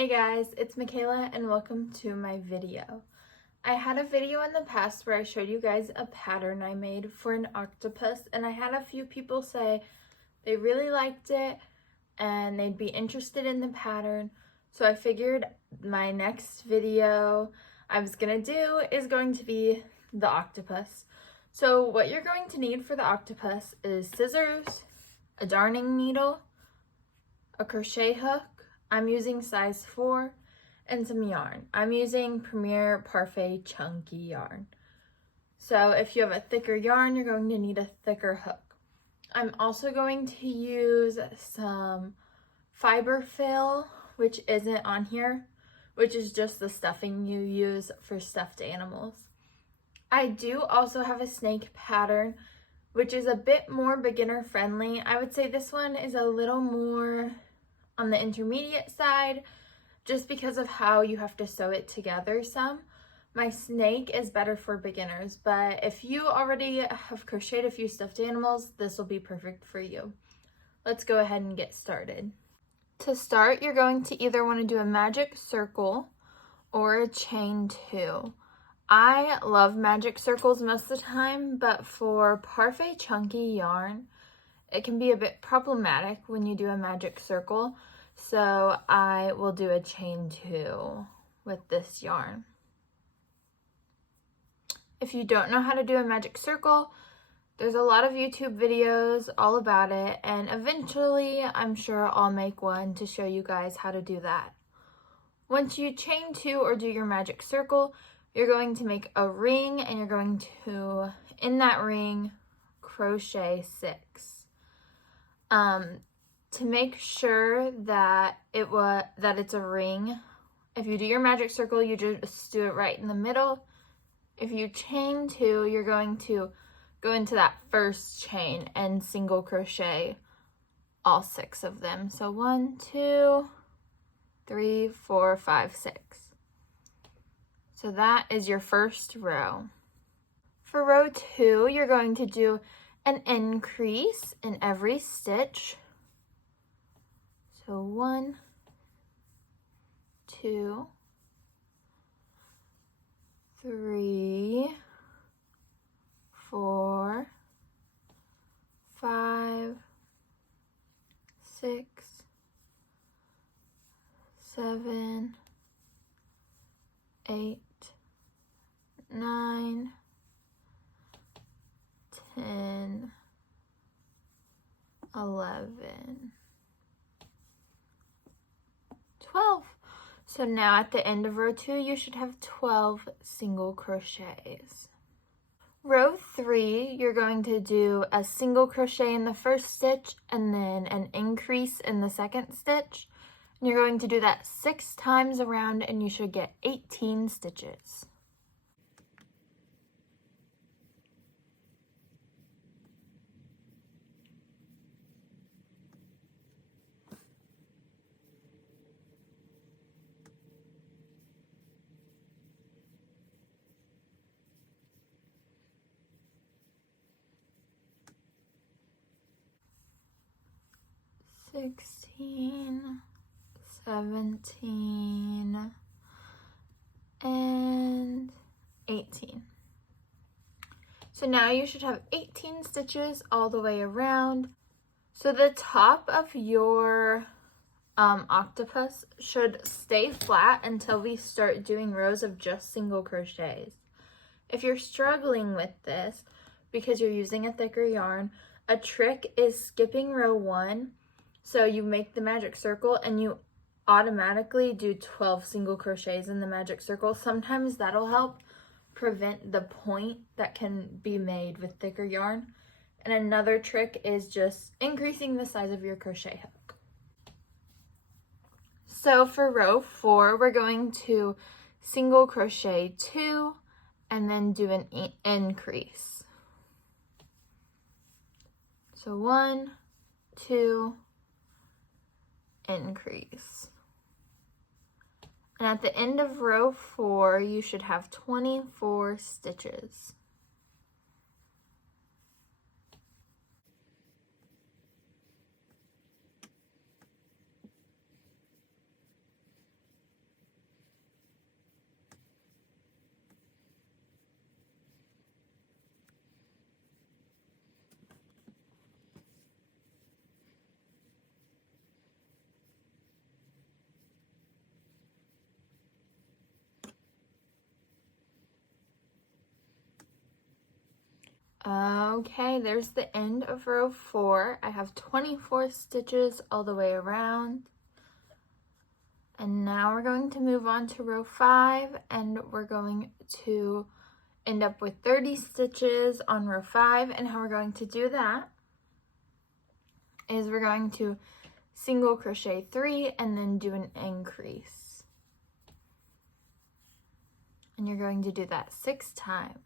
Hey guys, it's Michaela and welcome to my video. I had a video in the past where I showed you guys a pattern I made for an octopus, and I had a few people say they really liked it and they'd be interested in the pattern. So I figured my next video I was gonna do is going to be the octopus. So what you're going to need for the octopus is scissors, a darning needle, a crochet hook. I'm using size 4, and some yarn. I'm using Premier Parfait chunky yarn. So if you have a thicker yarn, you're going to need a thicker hook. I'm also going to use some fiber fill, which isn't on here, which is just the stuffing you use for stuffed animals. I do also have a snake pattern, which is a bit more beginner friendly. I would say this one is a little more on the intermediate side, just because of how you have to sew it together some. My snake is better for beginners, but if you already have crocheted a few stuffed animals, this will be perfect for you. Let's go ahead and get started. To start, you're going to either want to do a magic circle or a chain 2. I love magic circles most of the time, but for parfait chunky yarn, it can be a bit problematic when you do a magic circle, so I will do a chain 2 with this yarn. If you don't know how to do a magic circle, there's a lot of YouTube videos all about it, and eventually I'm sure I'll make one to show you guys how to do that. Once you chain 2 or do your magic circle, you're going to make a ring, and you're going to, in that ring, crochet 6. To make sure that it's a ring, if you do your magic circle, you just do it right in the middle. If you chain 2, you're going to go into that first chain and single crochet all 6 of them. So 1, 2, 3, 4, 5, 6. So that is your first row. For row 2, you're going to do an increase in every stitch. So 1, 2, 3, 4, 5, 6, 7, 8, 9, 10, 11, 12. So now at the end of row 2, you should have 12 single crochets. Row 3, you're going to do a single crochet in the first stitch and then an increase in the second stitch. And you're going to do that 6 times around, and you should get 18 stitches. Sixteen, 17, and 18. So now you should have 18 stitches all the way around. So the top of your octopus should stay flat until we start doing rows of just single crochets. If you're struggling with this because you're using a thicker yarn, a trick is skipping row 1. So you make the magic circle and you automatically do 12 single crochets in the magic circle. Sometimes that'll help prevent the point that can be made with thicker yarn. And another trick is just increasing the size of your crochet hook. So for row 4, we're going to single crochet 2 and then do an increase. So 1, 2, increase. And at the end of row 4, you should have 24 stitches. Okay, there's the end of row 4. I have 24 stitches all the way around. And now we're going to move on to row 5, and we're going to end up with 30 stitches on row 5. And how we're going to do that is we're going to single crochet 3 and then do an increase. And you're going to do that 6 times.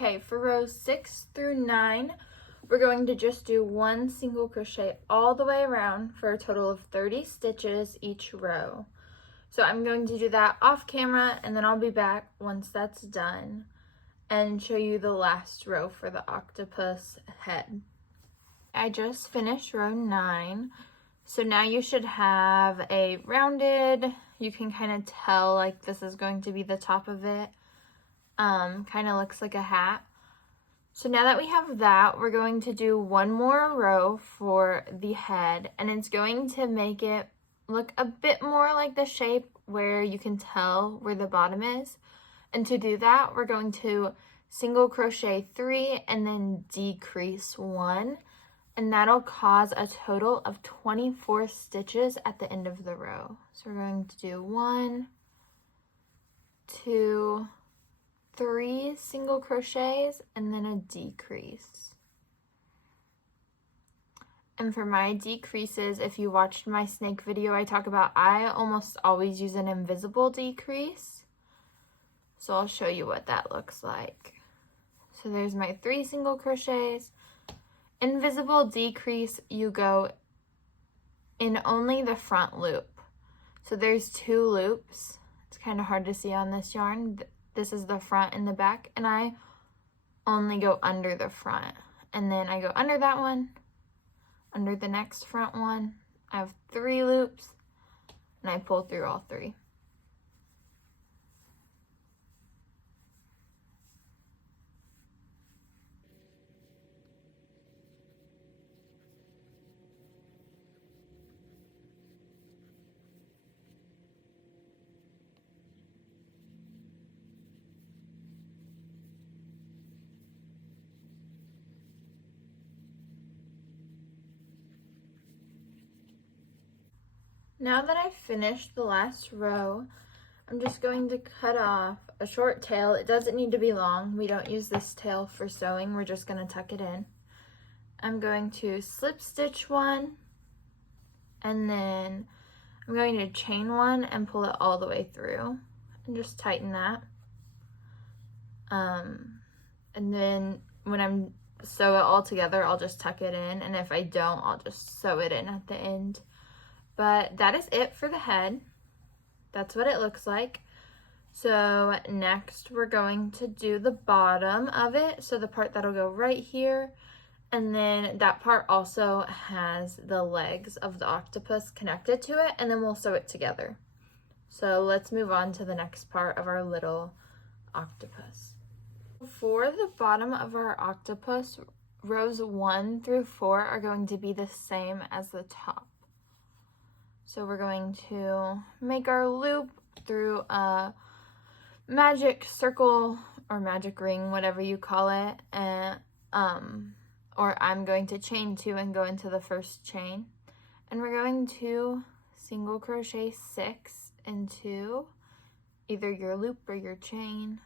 Okay, for rows 6 through 9, we're going to just do 1 single crochet all the way around for a total of 30 stitches each row. So I'm going to do that off camera, and then I'll be back once that's done and show you the last row for the octopus head. I just finished row 9, so now you should have a rounded, you can kind of tell like this is going to be the top of it. Kind of looks like a hat. So now that we have that, we're going to do one more row for the head, and it's going to make it look a bit more like the shape where you can tell where the bottom is. And to do that, we're going to single crochet 3 and then decrease 1, and that'll cause a total of 24 stitches at the end of the row. So we're going to do 1, 2, 3 single crochets and then a decrease. And for my decreases, if you watched my snake video I talk about, I almost always use an invisible decrease. So I'll show you what that looks like. So there's my 3 single crochets. Invisible decrease, you go in only the front loop. So there's 2 loops. It's kind of hard to see on this yarn. This is the front and the back, and I only go under the front. And then I go under that one, under the next front one. I have 3 loops, and I pull through all 3. Now that I've finished the last row, I'm just going to cut off a short tail. It doesn't need to be long. We don't use this tail for sewing. We're just going to tuck it in. I'm going to slip stitch 1, and then I'm going to chain 1 and pull it all the way through and just tighten that. And then when I'm sew it all together, I'll just tuck it in, and if I don't, I'll just sew it in at the end. But that is it for the head. That's what it looks like. So next we're going to do the bottom of it. So the part that'll go right here. And then that part also has the legs of the octopus connected to it. And then we'll sew it together. So let's move on to the next part of our little octopus. For the bottom of our octopus, rows 1 through 4 are going to be the same as the top. So we're going to make our loop through a magic circle or magic ring, whatever you call it, and or I'm going to chain 2 and go into the first chain. And we're going to single crochet 6 into either your loop or your chain,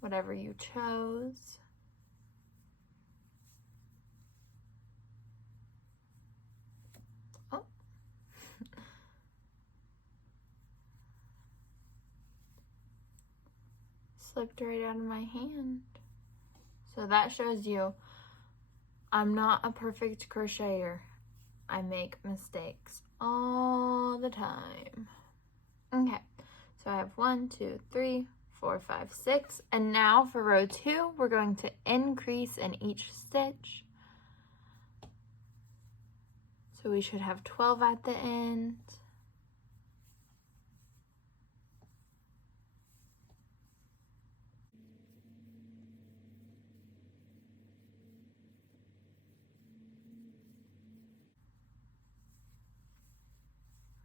whatever you chose. Slipped right out of my hand. So that shows you I'm not a perfect crocheter. I make mistakes all the time. Okay, so I have 1, 2, 3, 4, 5, 6, and now for row 2, we're going to increase in each stitch. So we should have 12 at the end.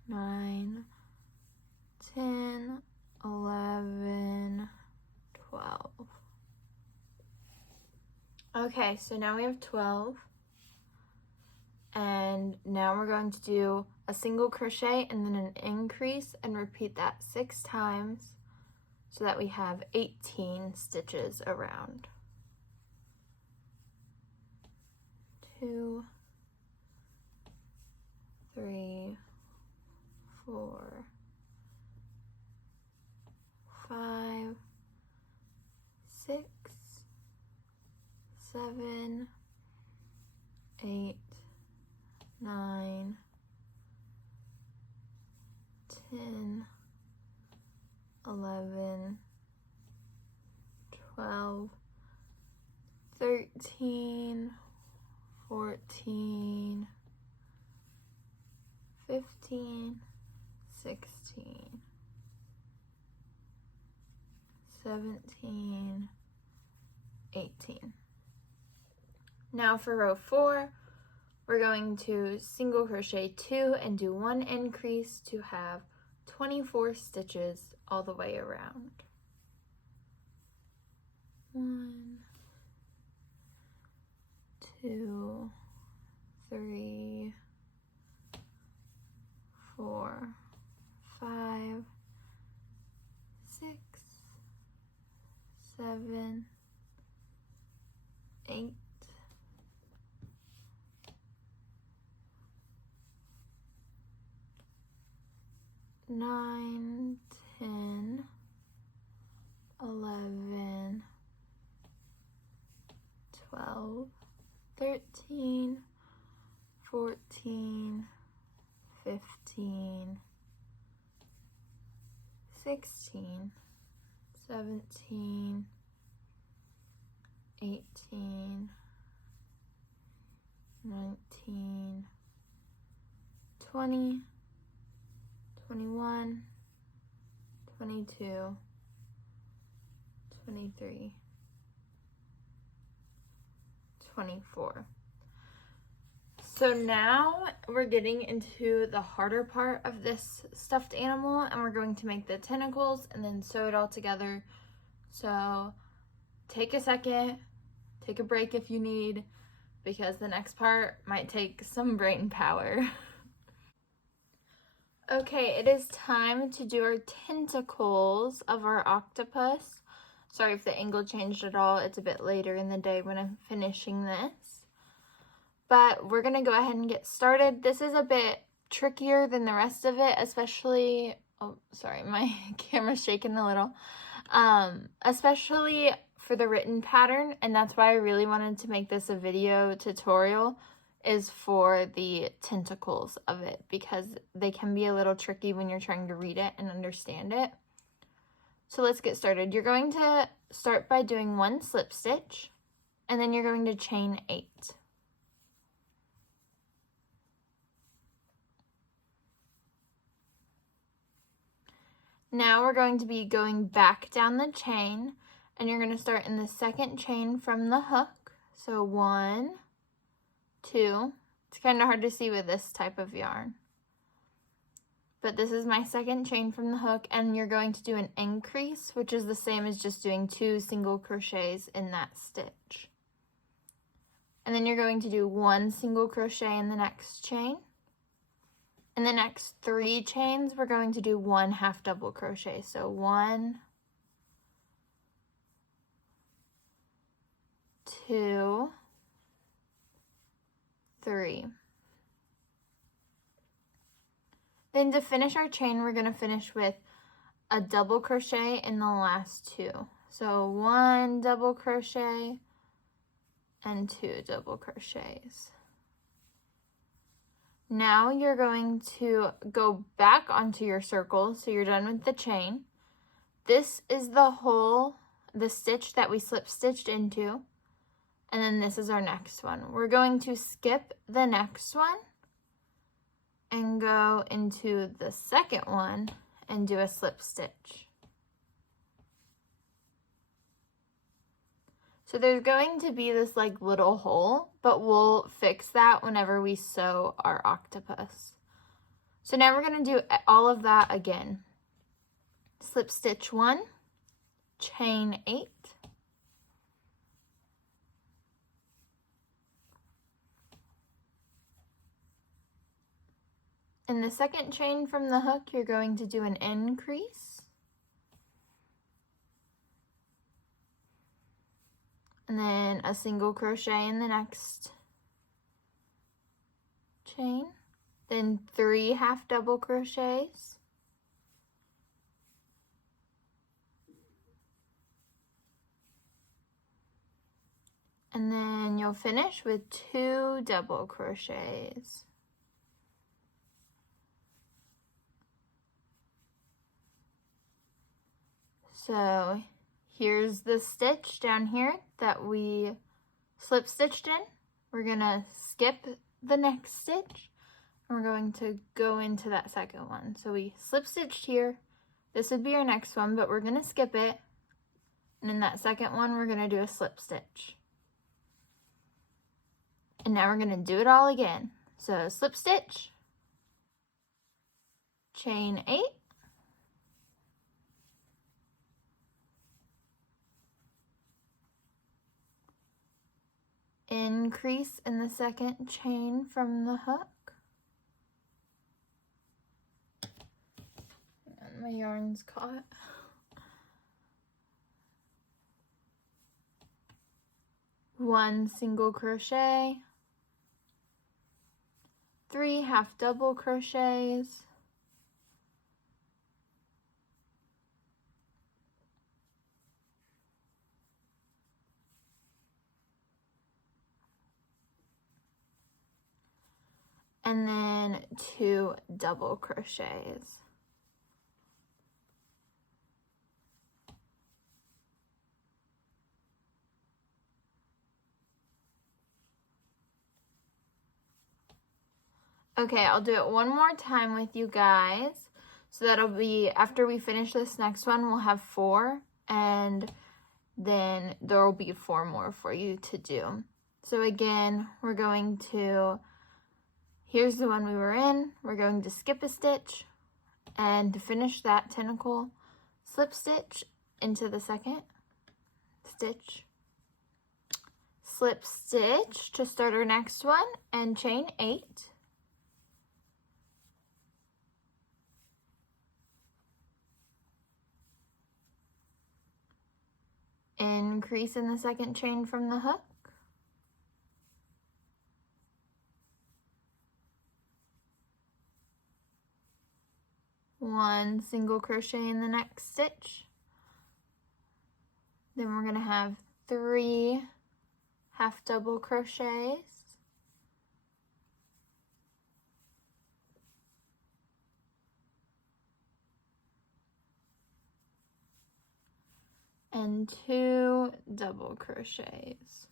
Nine, 10, 11, 12. Okay, so now we have 12. And now we're going to do a single crochet and then an increase and repeat that 6 times so that we have 18 stitches around. 2, 3, 4, 5, 6, 7, 8, 9, 10, 11, 12, 13, 14, 15, 16, 17, 18. Now for row 4, we're going to single crochet 2 and do 1 increase to have 24 stitches all the way around. 1, 2, 3, 4, 5, 6, 7, 8, 9, 10, 11, 12, 13, 14, 15, 16, 17, 18, 19, 20, 21, 22, 23, 24. So now we're getting into the harder part of this stuffed animal, and we're going to make the tentacles and then sew it all together. So take a second, take a break if you need, because the next part might take some brain power. Okay, it is time to do our tentacles of our octopus. Sorry if the angle changed at all. It's a bit later in the day when I'm finishing this. But we're going to go ahead and get started. This is a bit trickier than the rest of it, especially, oh, sorry, my camera's shaking a little. Especially for the written pattern, and that's why I really wanted to make this a video tutorial, is for the tentacles of it, because they can be a little tricky when you're trying to read it and understand it. So let's get started. You're going to start by doing 1 slip stitch, and then you're going to chain 8. Now we're going to be going back down the chain, and you're going to start in the second chain from the hook. So 1, 2, it's kind of hard to see with this type of yarn. But this is my second chain from the hook, and you're going to do an increase, which is the same as just doing 2 single crochets in that stitch. And then you're going to do 1 single crochet in the next chain. In the next 3 chains, we're going to do 1 half double crochet. So 1, 2, 3. Then to finish our chain, we're going to finish with a double crochet in the last 2. So 1 double crochet, and 2 double crochets. Now you're going to go back onto your circle, so you're done with the chain. This is the stitch that we slip stitched into, and then this is our next one. We're going to skip the next one and go into the second one and do a slip stitch. So there's going to be this like little hole, but we'll fix that whenever we sew our octopus. So now we're going to do all of that again. Slip stitch 1, chain 8, in the second chain from the hook, you're going to do an increase, and then a single crochet in the next chain, then 3 half double crochets, and then you'll finish with 2 double crochets. So here's the stitch down here that we slip stitched in. We're gonna skip the next stitch and we're going to go into that second one. So we slip stitched here. This would be our next one, but we're gonna skip it. And in that second one, we're gonna do a slip stitch. And now we're gonna do it all again. So slip stitch, chain 8, increase in the second chain from the hook. And my yarn's caught. One single crochet, 3 half double crochets, and then 2 double crochets. Okay, I'll do it one more time with you guys. So that'll be, after we finish this next one, we'll have 4, and then there will be 4 more for you to do. So again, we're going to, here's the one we were in, we're going to skip a stitch, and to finish that tentacle, slip stitch into the second stitch, slip stitch to start our next one, and chain 8. Increase in the second chain from the hook. One single crochet in the next stitch. Then we're going to have 3 half double crochets. And 2 double crochets.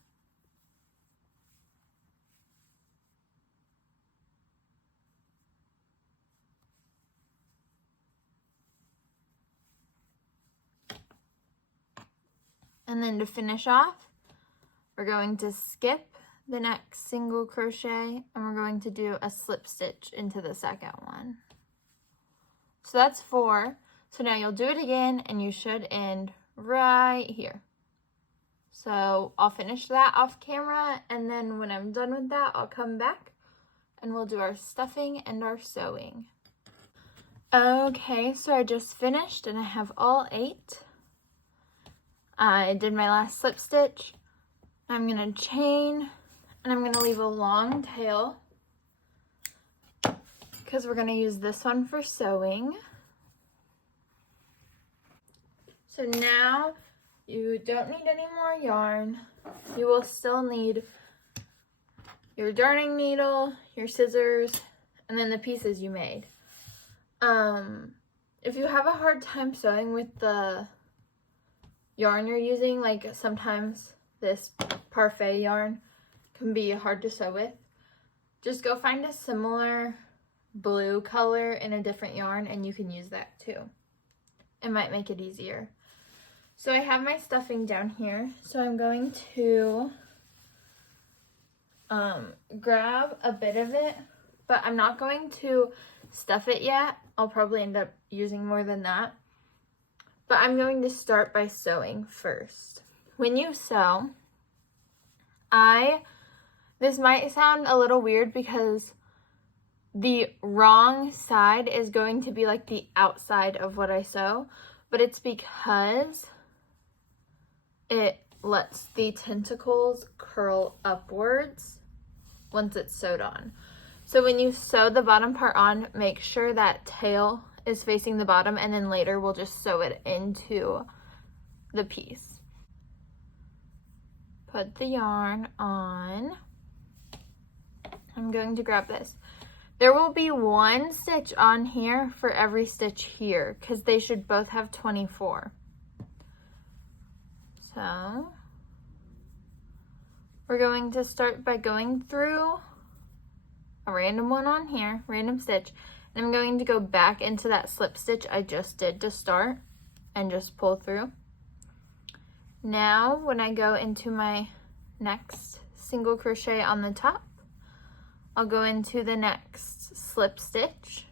And then to finish off, we're going to skip the next single crochet and we're going to do a slip stitch into the second one. So that's 4. So now you'll do it again and you should end right here. So I'll finish that off camera, and then when I'm done with that, I'll come back and we'll do our stuffing and our sewing. Okay, so I just finished and I have all 8. I did my last slip stitch. I'm gonna chain and I'm gonna leave a long tail because we're gonna use this one for sewing. So now You don't need any more yarn. You will still need your darning needle, your scissors, and then the pieces you made. If you have a hard time sewing with the yarn you're using, like sometimes this parfait yarn can be hard to sew with, just go find a similar blue color in a different yarn and you can use that too. It might make it easier. So I have my stuffing down here, so I'm going to grab a bit of it, but I'm not going to stuff it yet. I'll probably end up using more than that. But I'm going to start by sewing first. When you sew, this might sound a little weird because the wrong side is going to be like the outside of what I sew, but it's because it lets the tentacles curl upwards once it's sewed on. So when you sew the bottom part on, make sure that tail is facing the bottom, and then later we'll just sew it into the piece. Put the yarn on. I'm going to grab this. There will be one stitch on here for every stitch here because they should both have 24. So we're going to start by going through a random one on here, random stitch, and I'm going to go back into that slip stitch I just did to start and just pull through. Now when I go into my next single crochet on the top, I'll go into the next slip stitch,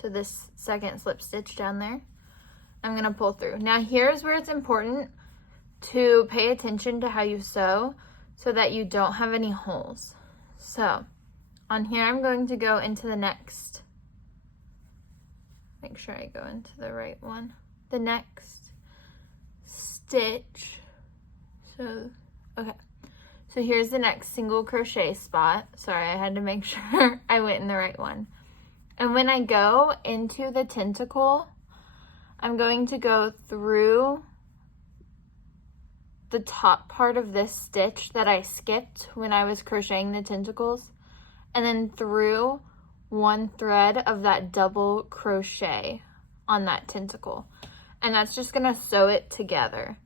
so this second slip stitch down there. I'm going to pull through. Now here's where it's important to pay attention to how you sew so that you don't have any holes. So on here I'm going to go into the next, make sure I go into the right one, the next stitch. So okay, so here's the next single crochet spot. Sorry, I had to make sure I went in the right one. And when I go into the tentacle, I'm going to go through the top part of this stitch that I skipped when I was crocheting the tentacles, and then through one thread of that double crochet on that tentacle. And that's just gonna sew it together.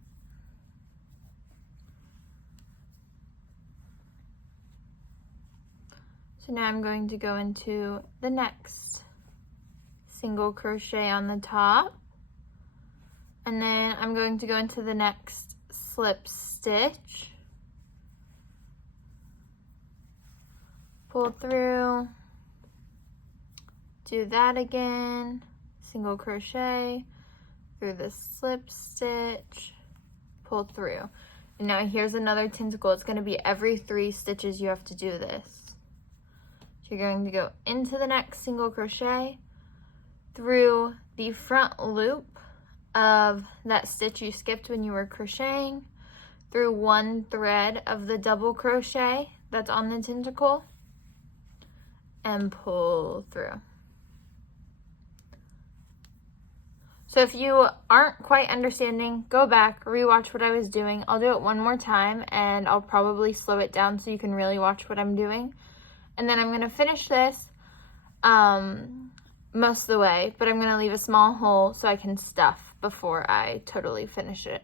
So now I'm going to go into the next single crochet on the top, and then I'm going to go into the next slip stitch, pull through, do that again, single crochet through the slip stitch, pull through. And now here's another tentacle. It's going to be every 3 stitches you have to do this. So you're going to go into the next single crochet, through the front loop of that stitch you skipped when you were crocheting, through one thread of the double crochet that's on the tentacle, and pull through. So if you aren't quite understanding, go back, rewatch what I was doing. I'll do it one more time and I'll probably slow it down so you can really watch what I'm doing. And then I'm going to finish this most of the way, but I'm going to leave a small hole so I can stuff before I totally finish it.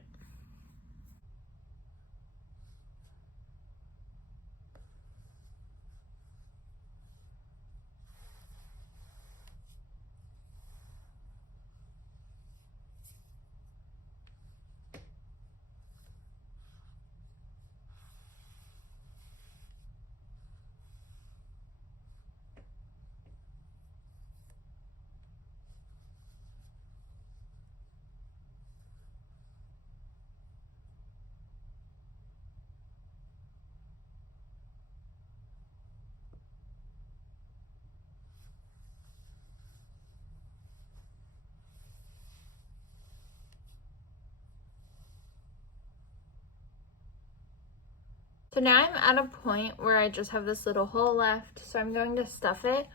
So now I'm at a point where I just have this little hole left, so I'm going to stuff it.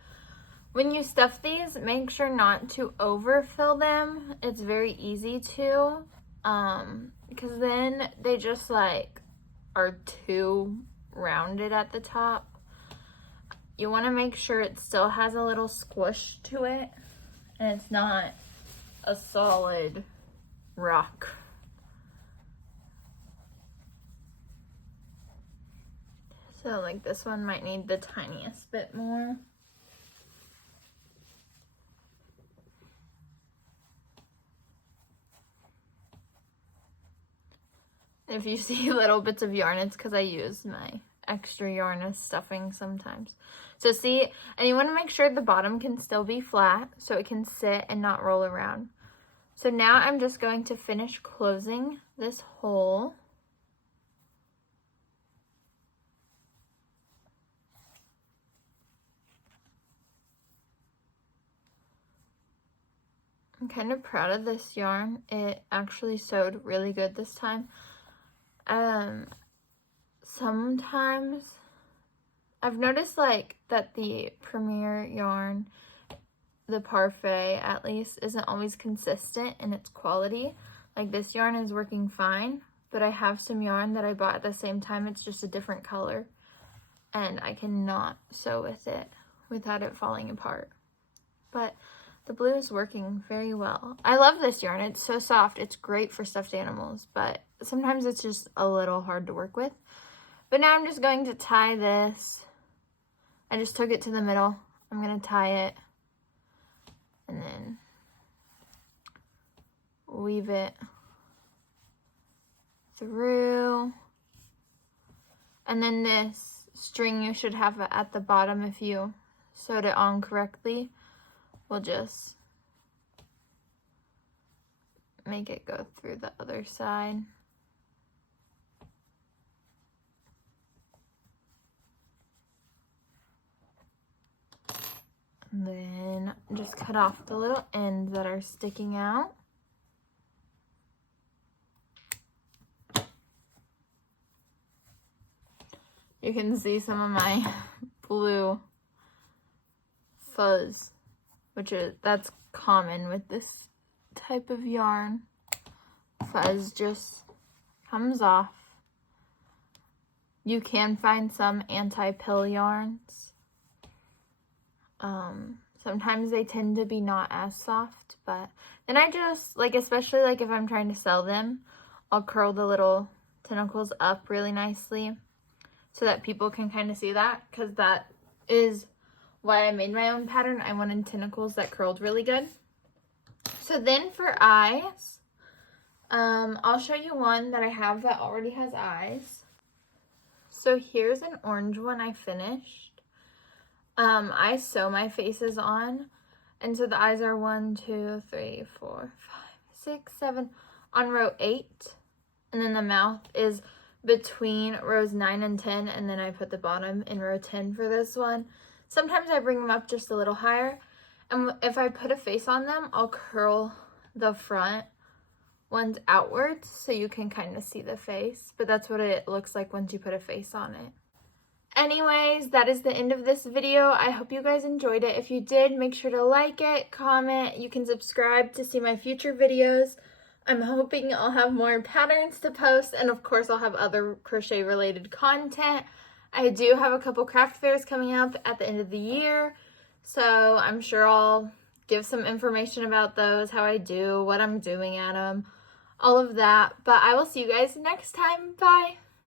When you stuff these, make sure not to overfill them. It's very easy to, because then they just like are too rounded at the top. You want to make sure it still has a little squish to it and it's not a solid rock. So like this one might need the tiniest bit more. If you see little bits of yarn, it's because I use my extra yarn as stuffing sometimes. So see, and you want to make sure the bottom can still be flat so it can sit and not roll around. So now I'm just going to finish closing this hole. I'm kind of proud of this yarn. It actually sewed really good this time. Sometimes I've noticed like that the Premier yarn, the parfait at least, isn't always consistent in its quality. Like this yarn is working fine, but I have some yarn that I bought at the same time. It's just a different color and I cannot sew with it without it falling apart. But the blue is working very well. I love this yarn. It's so soft. It's great for stuffed animals, but sometimes it's just a little hard to work with. But now I'm just going to tie this. I just took it to the middle. I'm going to tie it and then weave it through. And then this string you should have at the bottom if you sewed it on correctly. We'll just make it go through the other side. And then just cut off the little ends that are sticking out. You can see some of my blue fuzz, that's common with this type of yarn. Fuzz just comes off. You can find some anti-pill yarns. Sometimes they tend to be not as soft, but then I just, like, especially like if I'm trying to sell them, I'll curl the little tentacles up really nicely so that people can kind of see that, because that is why I made my own pattern. I wanted tentacles that curled really good. So then for eyes, I'll show you one that I have that already has eyes. So here's an orange one I finished. I sew my faces on, and so the eyes are 1, 2, 3, 4, 5, 6, 7 on row 8, and then the mouth is between rows 9 and 10, and then I put the bottom in row 10 for this one. Sometimes I bring them up just a little higher, and if I put a face on them, I'll curl the front ones outwards so you can kind of see the face, but that's what it looks like once you put a face on it. Anyways, that is the end of this video. I hope you guys enjoyed it. If you did, make sure to like it, comment. You can subscribe to see my future videos. I'm hoping I'll have more patterns to post, and of course I'll have other crochet related content. I do have a couple craft fairs coming up at the end of the year, so I'm sure I'll give some information about those, how I do, what I'm doing at them, all of that. But I will see you guys next time. Bye!